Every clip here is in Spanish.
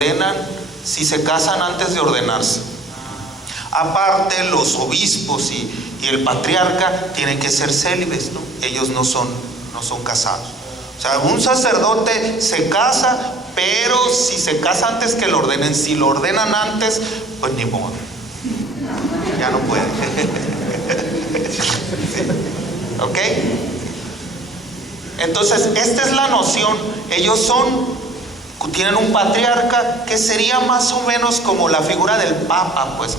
ordenan si se casan antes de ordenarse. Aparte, los obispos y el patriarca tienen que ser célibes, ¿no? Ellos no son casados. O sea, un sacerdote se casa, pero si se casa antes que lo ordenen, si lo ordenan antes, pues ni modo, ya no puede. ¿Ok? Entonces, esta es la noción. Ellos tienen un patriarca que sería más o menos como la figura del Papa, pues.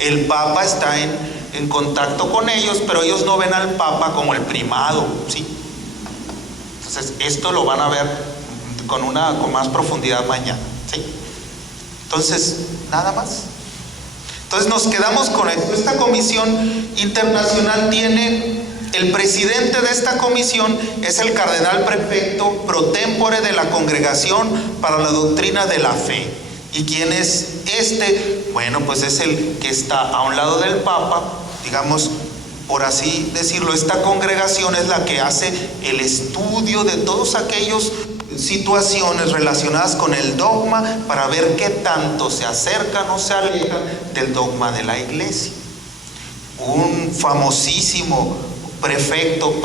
El Papa está en contacto con ellos, pero ellos no ven al Papa como el primado, ¿sí? Entonces, esto lo van a ver con más profundidad mañana, ¿sí? Entonces, nada más. Entonces nos quedamos con esto. Esta comisión internacional tiene, el presidente de esta comisión es el cardenal prefecto pro tempore de la Congregación para la Doctrina de la Fe. ¿Y quién es este? Bueno, pues es el que está a un lado del Papa, digamos, por así decirlo. Esta congregación es la que hace el estudio de todas aquellas situaciones relacionadas con el dogma para ver qué tanto se acercan o se alejan del dogma de la Iglesia. Un famosísimo prefecto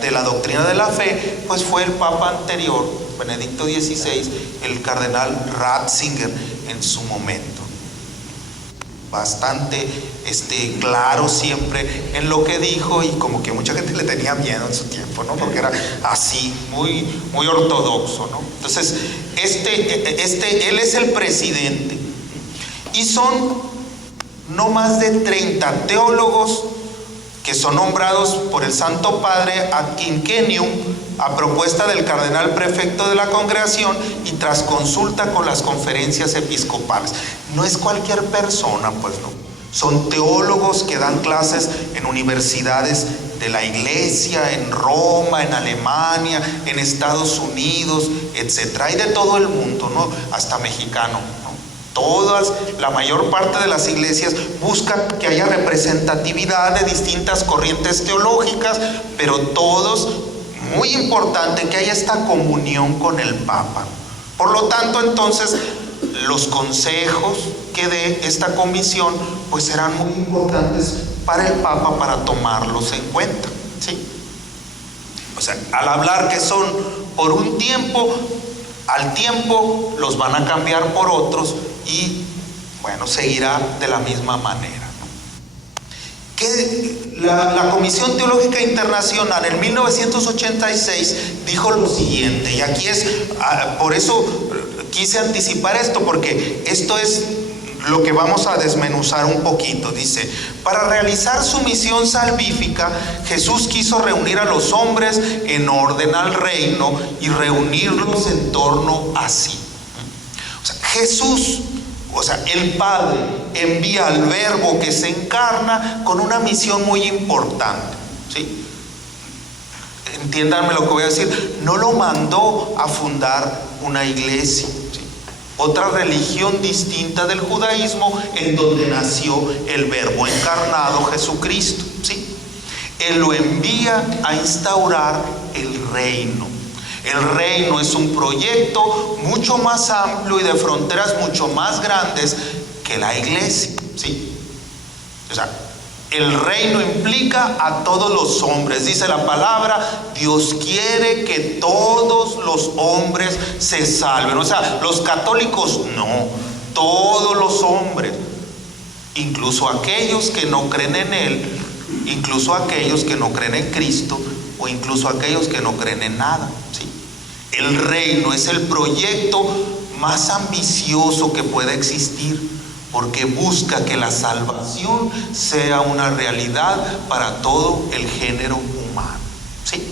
de la doctrina de la fe, pues fue el Papa anterior, Benedicto XVI, el cardenal Ratzinger en su momento. Bastante claro siempre en lo que dijo, y como que mucha gente le tenía miedo en su tiempo, ¿no? Porque era así, muy, muy ortodoxo, ¿no? Entonces, él es el presidente, y son no más de 30 teólogos que son nombrados por el Santo Padre ad quinquennium, a propuesta del cardenal prefecto de la congregación y tras consulta con las conferencias episcopales. No es cualquier persona, pues no. Son teólogos que dan clases en universidades de la Iglesia, en Roma, en Alemania, en Estados Unidos, etc. Hay de todo el mundo, ¿no? Hasta mexicano, ¿no? La mayor parte de las iglesias buscan que haya representatividad de distintas corrientes teológicas, pero todos, muy importante, que haya esta comunión con el Papa. Por lo tanto, entonces, los consejos que dé esta comisión, pues serán muy importantes para el Papa para tomarlos en cuenta, ¿sí? O sea, al hablar que son por un tiempo, al tiempo los van a cambiar por otros, y bueno, seguirá de la misma manera, ¿no? Que la Comisión Teológica Internacional en 1986 dijo lo siguiente, y aquí por eso quise anticipar esto, porque esto es lo que vamos a desmenuzar un poquito. Dice: para realizar su misión salvífica, Jesús quiso reunir a los hombres en orden al reino y reunirlos en torno a sí. O sea, Jesús, el Padre envía al Verbo que se encarna con una misión muy importante, ¿sí? Entiéndanme lo que voy a decir. No lo mandó a fundar una iglesia, ¿sí? Otra religión distinta del judaísmo, en donde nació el Verbo encarnado, Jesucristo, ¿sí? Él lo envía a instaurar el reino. El reino es un proyecto mucho más amplio y de fronteras mucho más grandes que la iglesia, ¿sí? O sea, el reino implica a todos los hombres. Dice la palabra: Dios quiere que todos los hombres se salven. O sea, los católicos no, todos los hombres, incluso aquellos que no creen en Él, incluso aquellos que no creen en Cristo, o incluso aquellos que no creen en nada, ¿sí? El reino es el proyecto más ambicioso que pueda existir, porque busca que la salvación sea una realidad para todo el género humano, ¿sí?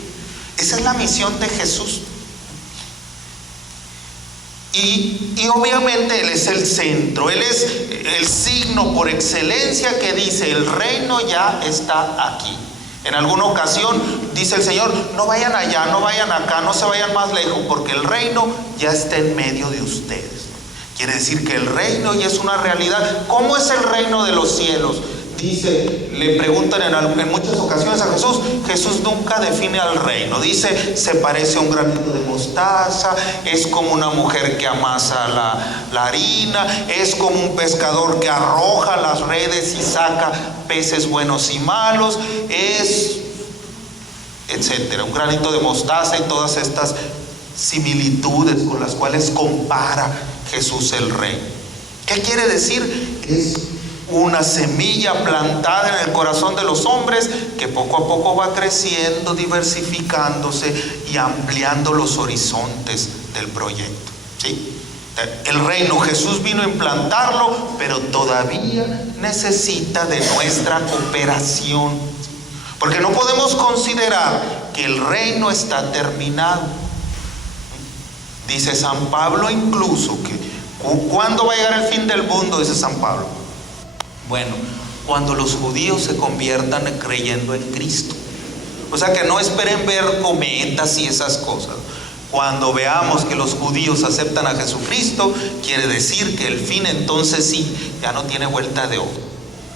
Esa es la misión de Jesús. Y obviamente Él es el centro, Él es el signo por excelencia que dice: el reino ya está aquí. En alguna ocasión dice el Señor: no vayan allá, no vayan acá, no se vayan más lejos, porque el reino ya está en medio de ustedes. Quiere decir que el reino ya es una realidad. ¿Cómo es el reino de los cielos? Dice, le preguntan en muchas ocasiones a Jesús. Jesús nunca define al reino. Dice, se parece a un granito de mostaza, es como una mujer que amasa la harina, es como un pescador que arroja las redes y saca peces buenos y malos, es etcétera. Un granito de mostaza y todas estas similitudes con las cuales compara Jesús el reino. ¿Qué quiere decir? Es una semilla plantada en el corazón de los hombres que poco a poco va creciendo, diversificándose y ampliando los horizontes del proyecto, ¿sí? El reino, Jesús vino a implantarlo, pero todavía necesita de nuestra cooperación, ¿sí? Porque no podemos considerar que el reino está terminado. Dice San Pablo incluso que ¿cuándo va a llegar el fin del mundo? Dice San Pablo. Bueno, cuando los judíos se conviertan creyendo en Cristo. O sea que no esperen ver cometas y esas cosas. Cuando veamos que los judíos aceptan a Jesucristo, quiere decir que el fin entonces sí, ya no tiene vuelta de hoja.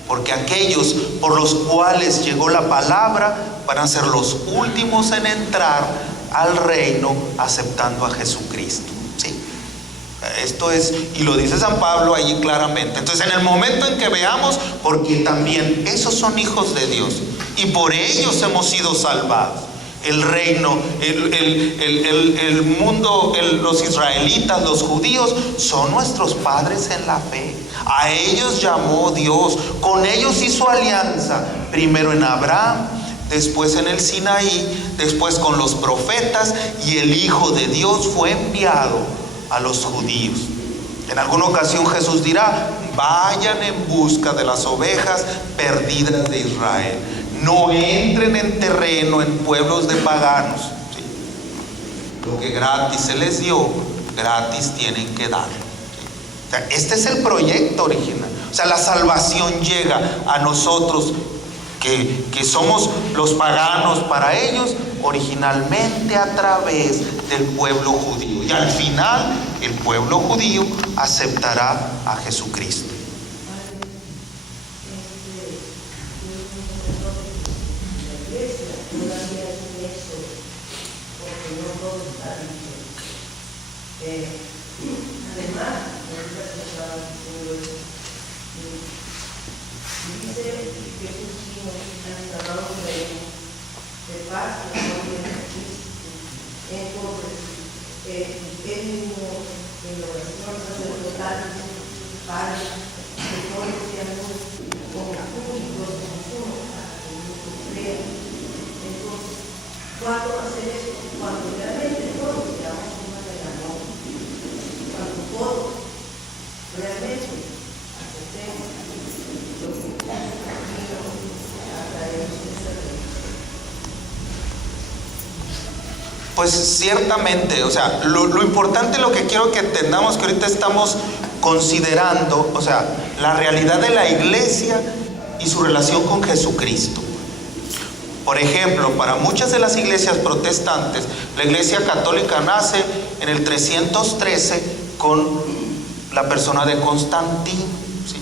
Porque aquellos por los cuales llegó la palabra van a ser los últimos en entrar al reino aceptando a Jesucristo. Esto es, y lo dice San Pablo allí claramente. Entonces, en el momento en que veamos, porque también esos son hijos de Dios y por ellos hemos sido salvados. El reino, el mundo, los israelitas, los judíos son nuestros padres en la fe. A ellos llamó Dios, con ellos hizo alianza, primero en Abraham, después en el Sinaí, después con los profetas, y el Hijo de Dios fue enviado a los judíos. En alguna ocasión Jesús dirá: vayan en busca de las ovejas perdidas de Israel. No entren en terreno, en pueblos de paganos, ¿sí? Lo que gratis se les dio, gratis tienen que dar, ¿sí? O sea, este es el proyecto original. O sea, la salvación llega a nosotros que somos los paganos para ellos, originalmente a través del pueblo judío. Y al final el pueblo judío aceptará a Jesucristo. ¿Cuándo hacer esto? Cuando realmente todos seamos uno en el amor, cuando todos realmente aceptemos lo que traemos esa ley. Pues ciertamente, o sea, lo importante, lo que quiero que entendamos, que ahorita estamos considerando, o sea, la realidad de la iglesia y su relación con Jesucristo. Por ejemplo, para muchas de las iglesias protestantes, la iglesia católica nace en el 313 con la persona de Constantino, ¿sí?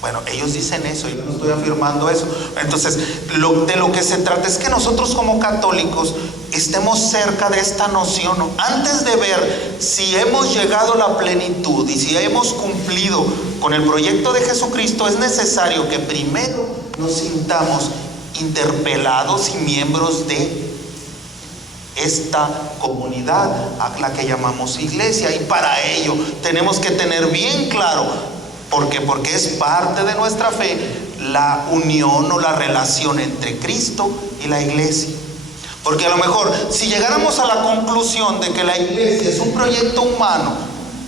Bueno, ellos dicen eso, yo no estoy afirmando eso. Entonces, de lo que se trata es que nosotros como católicos estemos cerca de esta noción, ¿no? Antes de ver si hemos llegado a la plenitud y si hemos cumplido con el proyecto de Jesucristo, es necesario que primero nos sintamos interpelados y miembros de esta comunidad a la que llamamos iglesia. Y para ello tenemos que tener bien claro, porque es parte de nuestra fe, la unión o la relación entre Cristo y la iglesia. Porque a lo mejor si llegáramos a la conclusión de que la iglesia es un proyecto humano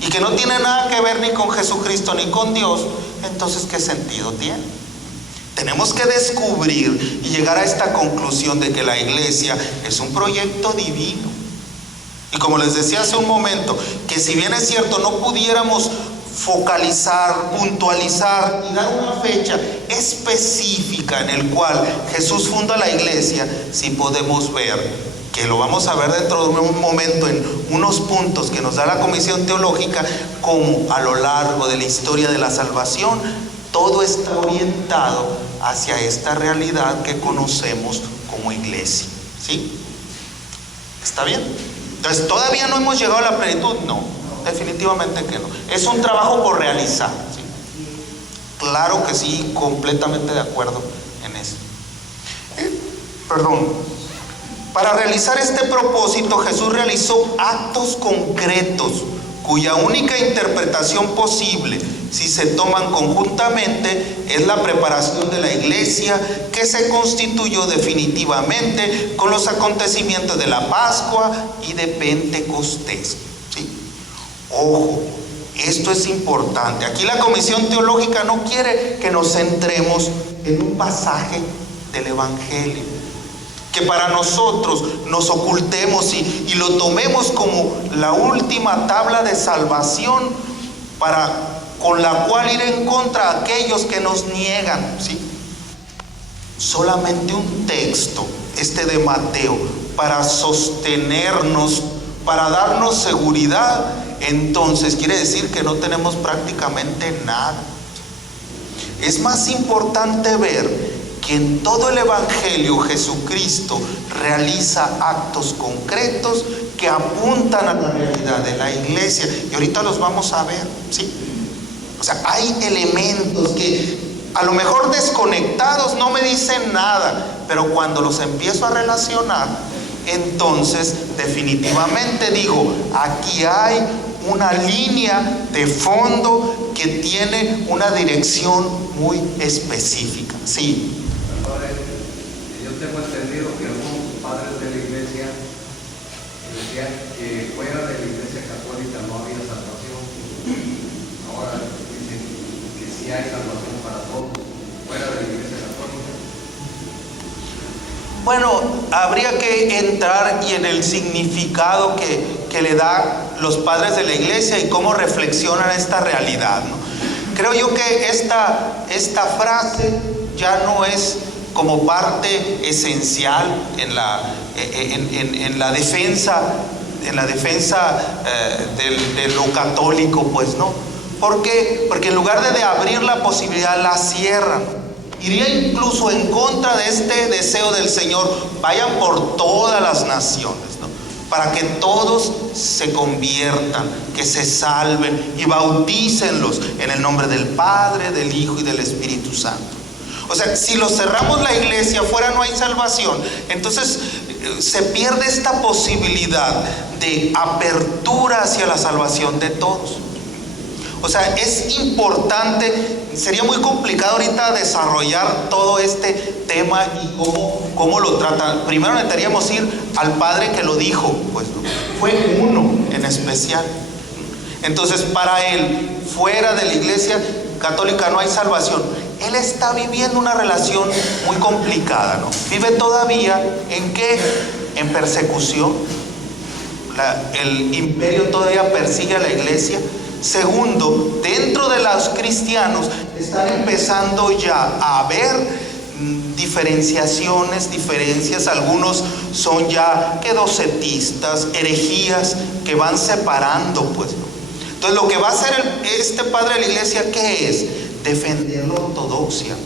y que no tiene nada que ver ni con Jesucristo ni con Dios, entonces ¿qué sentido tiene? Tenemos que descubrir y llegar a esta conclusión de que la iglesia es un proyecto divino. Y como les decía hace un momento, que si bien es cierto no pudiéramos focalizar, puntualizar y dar una fecha específica en el cual Jesús funda la iglesia, sí podemos ver, que lo vamos a ver dentro de un momento en unos puntos que nos da la Comisión Teológica, como a lo largo de la historia de la salvación todo está orientado hacia esta realidad que conocemos como iglesia. ¿Sí? ¿Está bien? Entonces, ¿todavía no hemos llegado a la plenitud? No, definitivamente que no. Es un trabajo por realizar. ¿Sí? Claro que sí, completamente de acuerdo en eso. Para realizar este propósito, Jesús realizó actos concretos, cuya única interpretación posible, si se toman conjuntamente, es la preparación de la iglesia, que se constituyó definitivamente con los acontecimientos de la Pascua y de Pentecostés. ¿Sí? Ojo, esto es importante. Aquí la Comisión Teológica no quiere que nos centremos en un pasaje del Evangelio, que para nosotros nos ocultemos y lo tomemos como la última tabla de salvación con la cual ir en contra de aquellos que nos niegan. ¿Sí? Solamente un texto, este de Mateo, para sostenernos, para darnos seguridad, entonces quiere decir que no tenemos prácticamente nada. Es más importante ver que en todo el Evangelio Jesucristo realiza actos concretos que apuntan a la realidad de la iglesia, y ahorita los vamos a ver. ¿Sí? O sea, hay elementos que a lo mejor desconectados no me dicen nada, pero cuando los empiezo a relacionar, entonces definitivamente digo, aquí hay una línea de fondo que tiene una dirección muy específica. Sí. Yo tengo entendido que algunos padres de la iglesia decían que fuera de la iglesia católica no había salvación. Ahora dicen que sí hay salvación para todos fuera de la iglesia católica. Bueno, habría que entrar y en el significado que le da los padres de la iglesia y cómo reflexionan esta realidad, ¿no? Creo yo que esta frase ya no es como parte esencial en la defensa de lo católico, pues no. ¿Por qué? Porque en lugar de abrir la posibilidad, la cierran. Iría incluso en contra de este deseo del Señor: vayan por todas las naciones, ¿no? Para que todos se conviertan, que se salven y bautícenlos en el nombre del Padre, del Hijo y del Espíritu Santo. O sea, si lo cerramos la iglesia, afuera no hay salvación, entonces se pierde esta posibilidad de apertura hacia la salvación de todos. O sea, es importante, sería muy complicado ahorita desarrollar todo este tema y cómo lo tratan. Primero necesitaríamos ir al Padre que lo dijo, pues, ¿no? Fue uno en especial. Entonces, para él, fuera de la iglesia católica no hay salvación. Él está viviendo una relación muy complicada, ¿no? Vive todavía ¿en qué? En persecución. El imperio todavía persigue a la iglesia. Segundo, dentro de los cristianos están empezando ya a haber diferencias. Algunos son ya que docetistas, herejías que van separando, pues, ¿no? Entonces, lo que va a hacer este padre de la iglesia, ¿qué es? Defender la ortodoxia.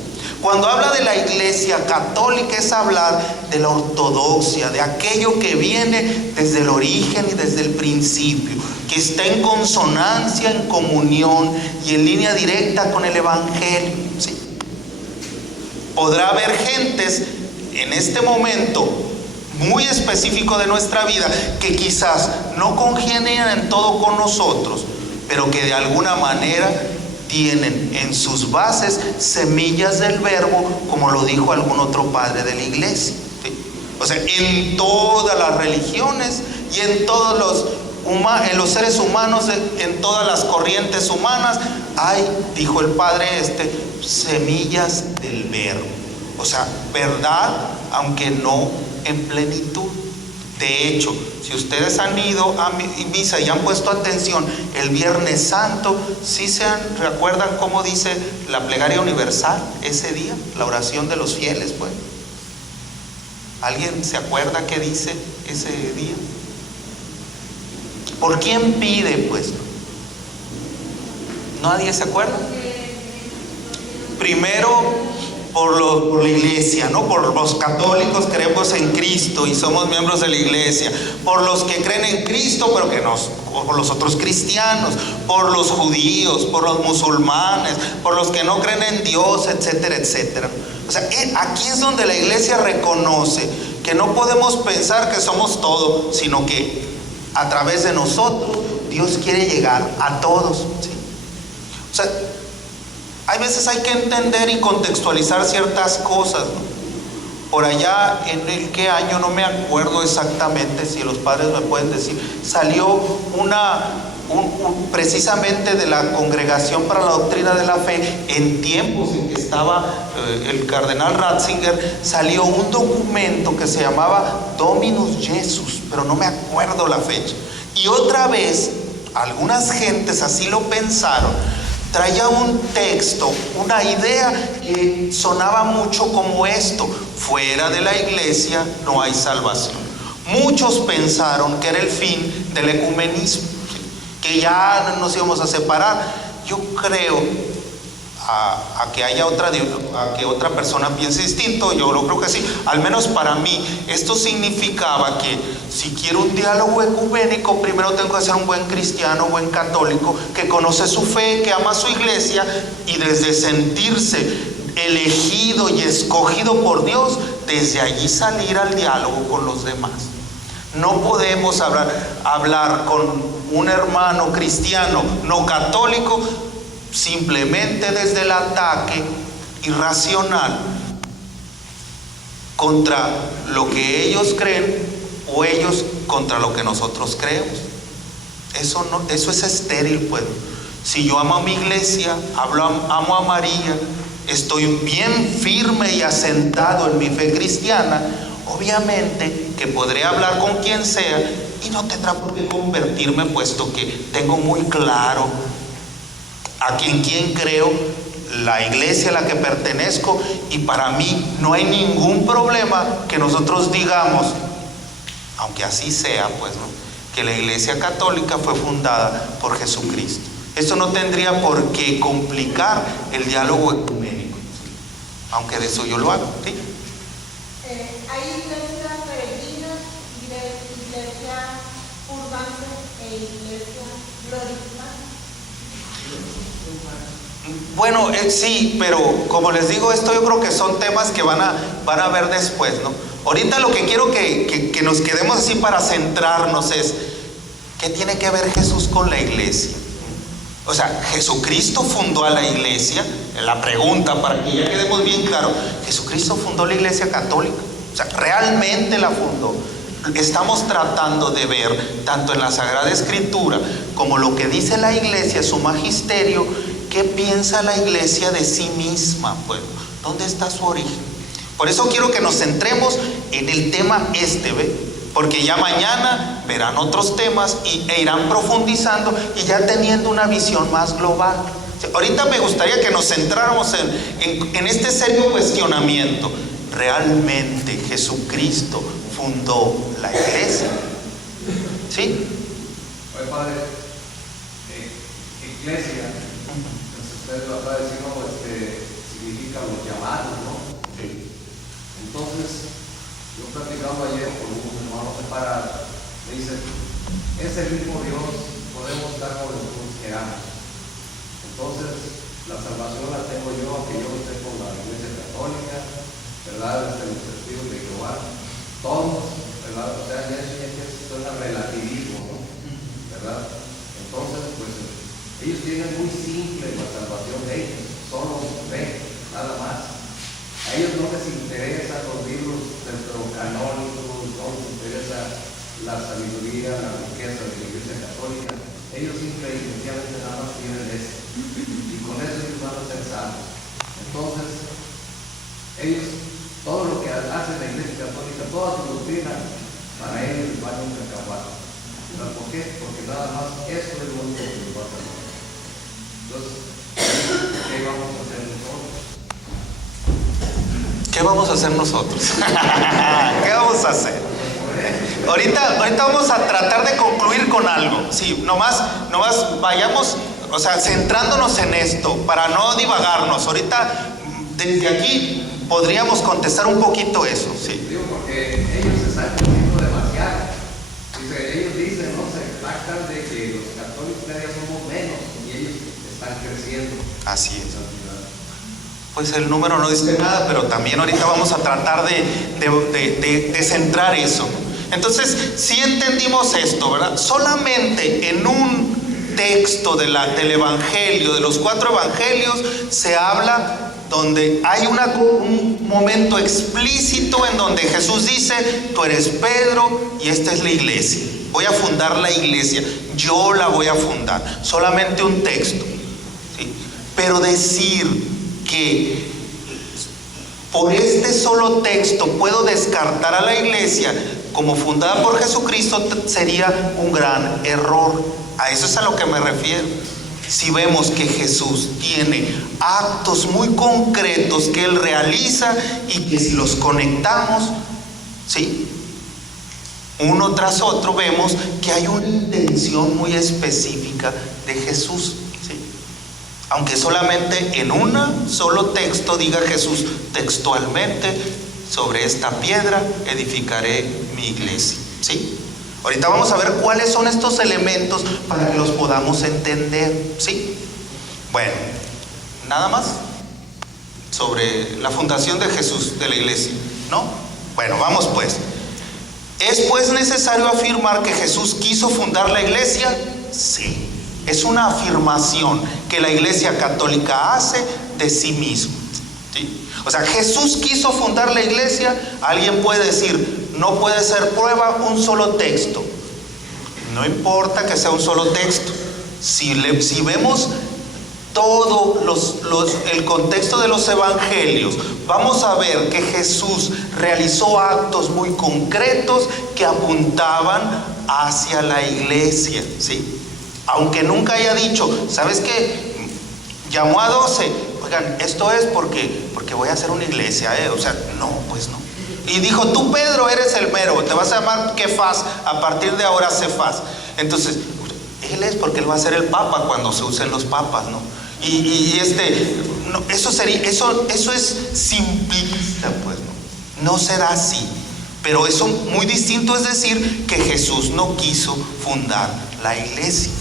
Cuando habla de la iglesia católica, es hablar de la ortodoxia, de aquello que viene desde el origen y desde el principio, que está en consonancia, en comunión y en línea directa con el Evangelio. ¿Sí? Podrá haber gentes en este momento muy específico de nuestra vida que quizás no congenian en todo con nosotros, pero que de alguna manera tienen en sus bases semillas del verbo, como lo dijo algún otro padre de la iglesia. ¿Sí? O sea, en todas las religiones y en todos los seres humanos, en todas las corrientes humanas, hay, dijo el padre semillas del verbo. O sea, verdad, aunque no en plenitud. De hecho, si ustedes han ido a misa y han puesto atención el Viernes Santo, ¿sí se recuerdan cómo dice la plegaria universal ese día? La oración de los fieles, pues. ¿Alguien se acuerda qué dice ese día? ¿Por quién pide, pues? ¿Nadie se acuerda? Primero, por la iglesia, ¿no? Por los católicos creemos en Cristo y somos miembros de la iglesia. Por los que creen en Cristo, pero por los otros cristianos, por los judíos, por los musulmanes, por los que no creen en Dios, etcétera, etcétera. O sea, aquí es donde la iglesia reconoce que no podemos pensar que somos todo, sino que a través de nosotros Dios quiere llegar a todos, ¿sí? O sea, hay veces hay que entender y contextualizar ciertas cosas, ¿no? Por allá, en el qué año, no me acuerdo exactamente, si los padres me pueden decir, salió precisamente de la Congregación para la Doctrina de la Fe, en tiempos en que estaba el cardenal Ratzinger, salió un documento que se llamaba Dominus Jesus, pero no me acuerdo la fecha. Y otra vez, algunas gentes así lo pensaron, traía un texto, una idea que sonaba mucho como esto: fuera de la iglesia no hay salvación. Muchos pensaron que era el fin del ecumenismo, que ya nos íbamos a separar. Yo creo a que otra persona piense distinto. Yo lo creo que sí. Al menos para mí esto significaba que si quiero un diálogo ecuménico, primero tengo que ser un buen cristiano, buen católico, que conoce su fe, que ama su iglesia, y desde sentirse elegido y escogido por Dios, desde allí salir al diálogo con los demás. No podemos hablar con un hermano cristiano no católico simplemente desde el ataque irracional contra lo que ellos creen o ellos contra lo que nosotros creemos. Eso es estéril, pues. Si yo amo a mi iglesia, amo a María, estoy bien firme y asentado en mi fe cristiana, obviamente que podré hablar con quien sea y no tendrá por qué convertirme, puesto que tengo muy claro en quién creo, la iglesia a la que pertenezco, y para mí no hay ningún problema que nosotros digamos, aunque así sea, pues, ¿no?, que la iglesia católica fue fundada por Jesucristo. Esto no tendría por qué complicar el diálogo ecuménico, aunque de eso yo lo hago, ¿sí? Hay iglesias peregrinas, iglesia urbana e iglesia gloriosa. Bueno, sí, pero como les digo, esto yo creo que son temas que van a ver después, ¿no? Ahorita lo que quiero que nos quedemos así para centrarnos es, ¿qué tiene que ver Jesús con la iglesia? O sea, Jesucristo fundó a la iglesia. La pregunta, para que ya quedemos bien claro, Jesucristo fundó la iglesia católica. O sea, realmente la fundó. Estamos tratando de ver, tanto en la Sagrada Escritura como lo que dice la iglesia, su magisterio, qué piensa la iglesia de sí misma, pues, ¿dónde está su origen? Por eso quiero que nos centremos en el tema ¿ve? Porque ya mañana verán otros temas e irán profundizando y ya teniendo una visión más global. Ahorita me gustaría que nos centráramos en este serio cuestionamiento. ¿Realmente Jesucristo fundó la iglesia? ¿Sí? Oye, padre, iglesia, usted lo acaba de decir, ¿no? Significa los llamados, ¿no? Sí. Entonces, yo platicando ayer con un hermano separado, me dice, es el mismo Dios, podemos estar con los que queramos. Entonces, la salvación la tengo yo, aunque yo esté con la iglesia católica, ¿verdad? Los testigos de Jehová, todos, ¿verdad? O sea, ya eso suena relativismo, ¿no? ¿Verdad? Entonces, pues, ellos tienen muy simple la salvación de ellos, solo fe, nada más. A ellos no les interesan los libros deuterocanónicos, no les interesa la sabiduría, la riqueza de la iglesia católica. Ellos simple y sencillamente nada más tienen eso. Y con eso ellos van a ser salvos. Entonces, ellos, todo lo que hace la iglesia católica, toda su doctrina, para ellos van a un cacahuate. ¿Por qué? Porque nada más eso es lo único que nos va a salvar. Entonces, ¿qué vamos a hacer nosotros? ¿Qué vamos a hacer nosotros? ¿Qué vamos a hacer? Ahorita vamos a tratar de concluir con algo. Sí, nomás vayamos, o sea, centrándonos en esto, para no divagarnos. Ahorita desde aquí podríamos contestar un poquito eso, sí. Digo, porque ellos están creciendo demasiado. Dice, ellos dicen, no se jactan de que los católicos cada día somos menos y ellos están creciendo. Así es. Pues el número no dice nada, pero también ahorita vamos a tratar de centrar eso. Entonces, si entendimos esto, ¿verdad? Solamente en un texto del Evangelio, de los 4 evangelios, se habla donde hay un momento explícito en donde Jesús dice: tú eres Pedro y esta es la iglesia. Voy a fundar la iglesia, yo la voy a fundar. Solamente un texto, ¿sí? Pero decir que por este solo texto puedo descartar a la iglesia como fundada por Jesucristo sería un gran error. A eso es a lo que me refiero. Si vemos que Jesús tiene actos muy concretos que Él realiza y que si los conectamos, ¿sí?, uno tras otro, vemos que hay una intención muy específica de Jesús, ¿sí? Aunque solamente en un solo texto diga Jesús textualmente: sobre esta piedra edificaré mi iglesia, ¿sí? Ahorita vamos a ver cuáles son estos elementos para que los podamos entender, ¿sí? Bueno, nada más sobre la fundación de Jesús, de la iglesia, ¿no? Bueno, vamos pues. ¿Es pues necesario afirmar que Jesús quiso fundar la iglesia? Sí. Es una afirmación que la Iglesia Católica hace de sí misma, ¿sí? O sea, Jesús quiso fundar la iglesia. Alguien puede decir: no puede ser prueba un solo texto. No importa que sea un solo texto. Si vemos todo el contexto de los evangelios, vamos a ver que Jesús realizó actos muy concretos que apuntaban hacia la iglesia, ¿sí? Aunque nunca haya dicho: ¿sabes qué? Llamó a 12. Oigan, esto es porque voy a hacer una iglesia, O sea, no, pues no. Y dijo: tú, Pedro, eres el mero, te vas a llamar Kefas, a partir de ahora Cefas. Entonces, él es porque él va a ser el papa cuando se usen los papas, ¿no? No, eso es simplista, pues, no será así. Pero eso muy distinto es decir que Jesús no quiso fundar la iglesia,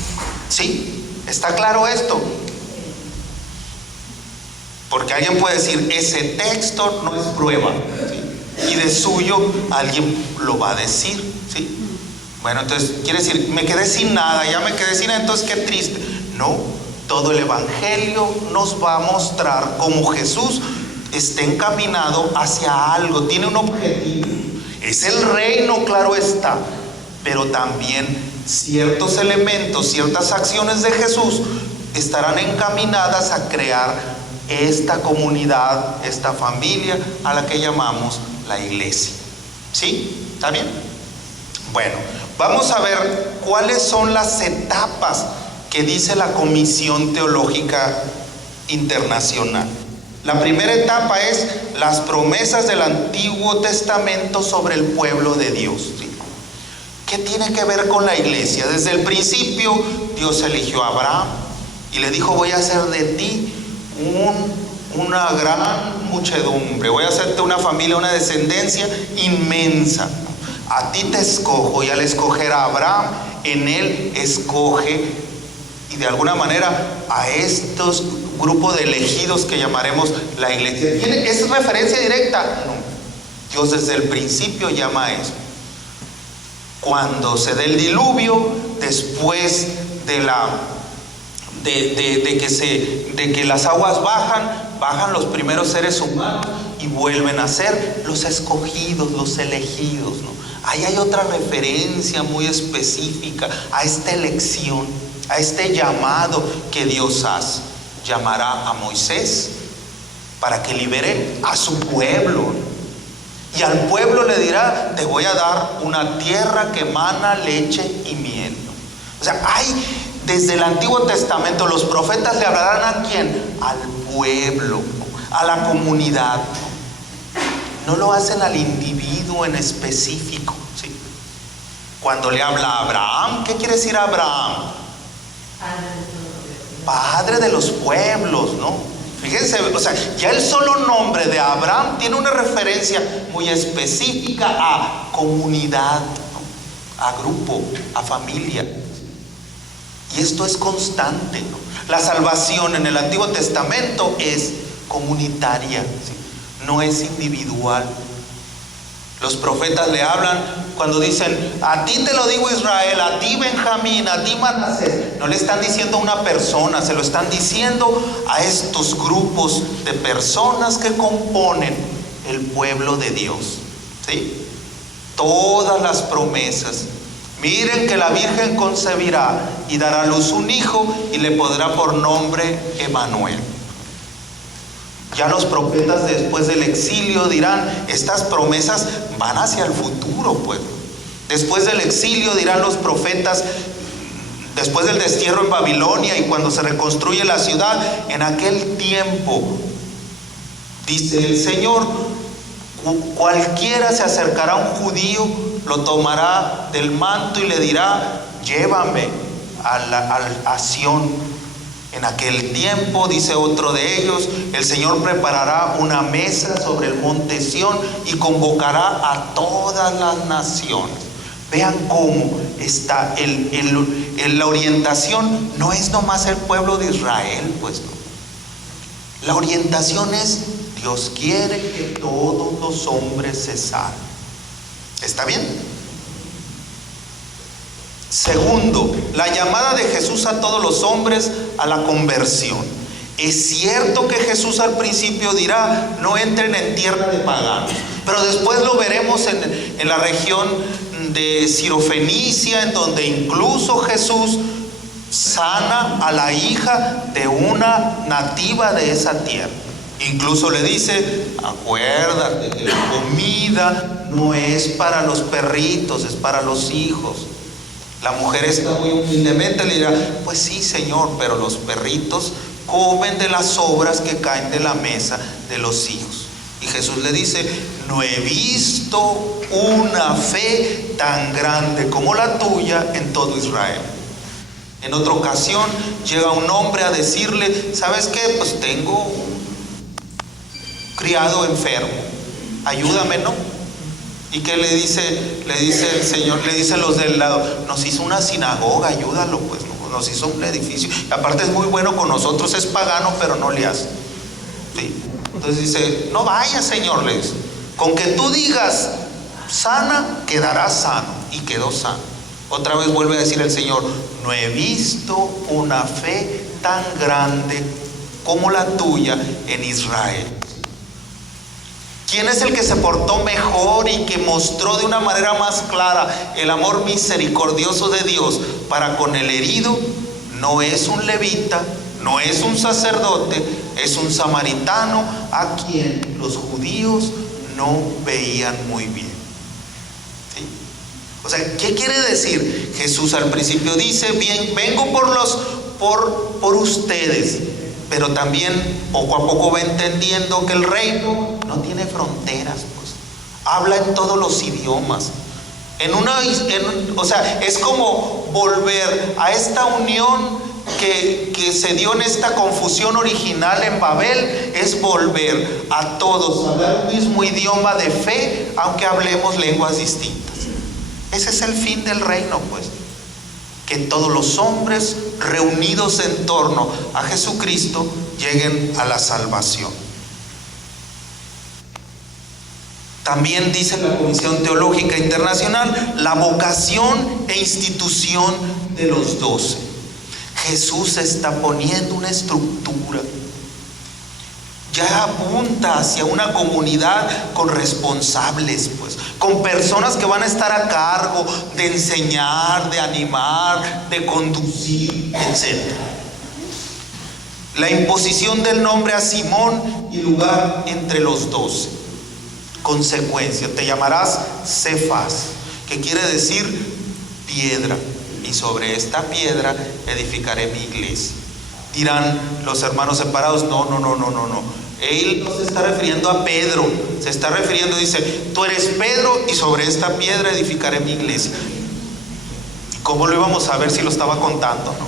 ¿sí? ¿Está claro esto? Porque alguien puede decir: ese texto no es prueba, ¿sí? Y de suyo alguien lo va a decir, ¿sí? Bueno, entonces quiere decir: me quedé sin nada, ya me quedé sin nada, entonces qué triste. No, todo el evangelio nos va a mostrar cómo Jesús está encaminado hacia algo, tiene un objetivo. Es el reino, claro está, pero también ciertos elementos, ciertas acciones de Jesús estarán encaminadas a crear esta comunidad, esta familia a la que llamamos la iglesia, ¿sí? ¿Está bien? Bueno, vamos a ver cuáles son las etapas que dice la Comisión Teológica Internacional. La primera etapa es las promesas del Antiguo Testamento sobre el pueblo de Dios, ¿sí? ¿Qué tiene que ver con la iglesia? Desde el principio Dios eligió a Abraham y le dijo: voy a hacer de ti una gran muchedumbre, voy a hacerte una familia, una descendencia inmensa. A ti te escojo, y al escoger a Abraham, en él escoge, y de alguna manera, a estos grupos de elegidos que llamaremos la iglesia. ¿Es referencia directa? No. Dios desde el principio llama a eso. Cuando se dé el diluvio, después de que las aguas bajan los primeros seres humanos y vuelven a ser los escogidos, los elegidos, ¿no? Ahí hay otra referencia muy específica a esta elección, a este llamado que Dios hace. Llamará a Moisés para que libere a su pueblo, y al pueblo le dirá: te voy a dar una tierra que emana leche y miel, ¿no? O sea, desde el Antiguo Testamento los profetas le hablarán ¿a quién? Al pueblo, ¿no? A la comunidad, ¿no? No lo hacen al individuo en específico, ¿sí? Cuando le habla a Abraham, ¿qué quiere decir Abraham? Padre de los pueblos, ¿no? Fíjense, o sea, ya el solo nombre de Abraham tiene una referencia muy específica a comunidad, ¿no? A grupo, a familia. Y esto es constante, ¿no? La salvación en el Antiguo Testamento es comunitaria, ¿sí? No es individual. Los profetas le hablan cuando dicen: a ti te lo digo Israel, a ti Benjamín, a ti Manasés. No le están diciendo a una persona, se lo están diciendo a estos grupos de personas que componen el pueblo de Dios, ¿sí? Todas las promesas. Miren que la Virgen concebirá y dará a luz un hijo y le pondrá por nombre Emmanuel. Ya los profetas después del exilio dirán: estas promesas van hacia el futuro, pues. Después del exilio dirán los profetas, después del destierro en Babilonia y cuando se reconstruye la ciudad, en aquel tiempo, dice el Señor, cualquiera se acercará a un judío, lo tomará del manto y le dirá: llévame a Sión. En aquel tiempo, dice otro de ellos, el Señor preparará una mesa sobre el monte Sión y convocará a todas las naciones. Vean cómo está la orientación. No es nomás el pueblo de Israel, pues no. La orientación es: Dios quiere que todos los hombres se salven. ¿Está bien? Segundo, la llamada de Jesús a todos los hombres a la conversión. Es cierto que Jesús al principio dirá: no entren en tierra de paganos, pero después lo veremos en la región de Sirofenicia, en donde incluso Jesús sana a la hija de una nativa de esa tierra. Incluso le dice: acuérdate que la comida no es para los perritos, es para los hijos. La mujer está muy humildemente, le dirá: pues sí, Señor, pero los perritos comen de las sobras que caen de la mesa de los hijos. Y Jesús le dice: no he visto una fe tan grande como la tuya en todo Israel. En otra ocasión llega un hombre a decirle: ¿sabes qué? Pues tengo un criado enfermo, ayúdame, ¿no? ¿Y qué le dice el Señor? Le dicen los del lado: nos hizo una sinagoga, ayúdalo, pues, ¿no? Nos hizo un edificio. Y aparte es muy bueno con nosotros, es pagano, pero no le hace. ¿Sí? Entonces dice: no vaya, Señor, le dice. Con que tú digas sana, quedará sano. Y quedó sano. Otra vez vuelve a decir el Señor: no he visto una fe tan grande como la tuya en Israel. ¿Quién es el que se portó mejor y que mostró de una manera más clara el amor misericordioso de Dios para con el herido? No es un levita, no es un sacerdote, es un samaritano a quien los judíos no veían muy bien. ¿Sí? O sea, ¿qué quiere decir? Jesús al principio dice: bien, vengo por ustedes. Pero también poco a poco va entendiendo que el reino no tiene fronteras, pues. Habla en todos los idiomas. O sea, es como volver a esta unión que se dio en esta confusión original en Babel. Es volver a todos a hablar el mismo idioma de fe, aunque hablemos lenguas distintas. Ese es el fin del reino, pues. Que todos los hombres reunidos en torno a Jesucristo lleguen a la salvación. También dice la Comisión Teológica Internacional la vocación e institución de los 12. Jesús está poniendo una estructura. Ya apunta hacia una comunidad con responsables, pues, con personas que van a estar a cargo de enseñar, de animar, de conducir, etc. La imposición del nombre a Simón y lugar entre los 12. Consecuencia: te llamarás Cefas, que quiere decir piedra, y sobre esta piedra edificaré mi iglesia. Dirán los hermanos separados: no. Él no se está refiriendo a Pedro, se está refiriendo, dice: tú eres Pedro y sobre esta piedra edificaré mi iglesia. ¿Cómo lo íbamos a ver si lo estaba contando, no?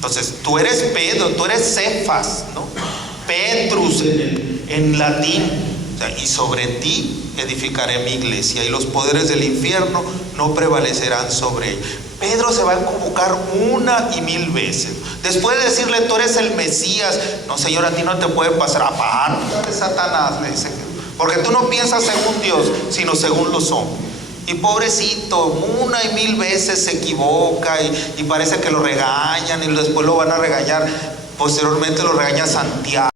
Entonces, tú eres Pedro, tú eres Cefas, ¿no? Petrus en latín. O sea, y sobre ti edificaré mi iglesia, y los poderes del infierno no prevalecerán sobre ella. Pedro se va a convocar 1,000 veces. Después de decirle, tú eres el Mesías, no, Señor, a ti no te puede pasar. Apártate de Satanás, le dice, porque tú no piensas según Dios, sino según los hombres. Y pobrecito, 1,000 veces se equivoca y parece que lo regañan y después lo van a regañar. Posteriormente lo regaña Santiago.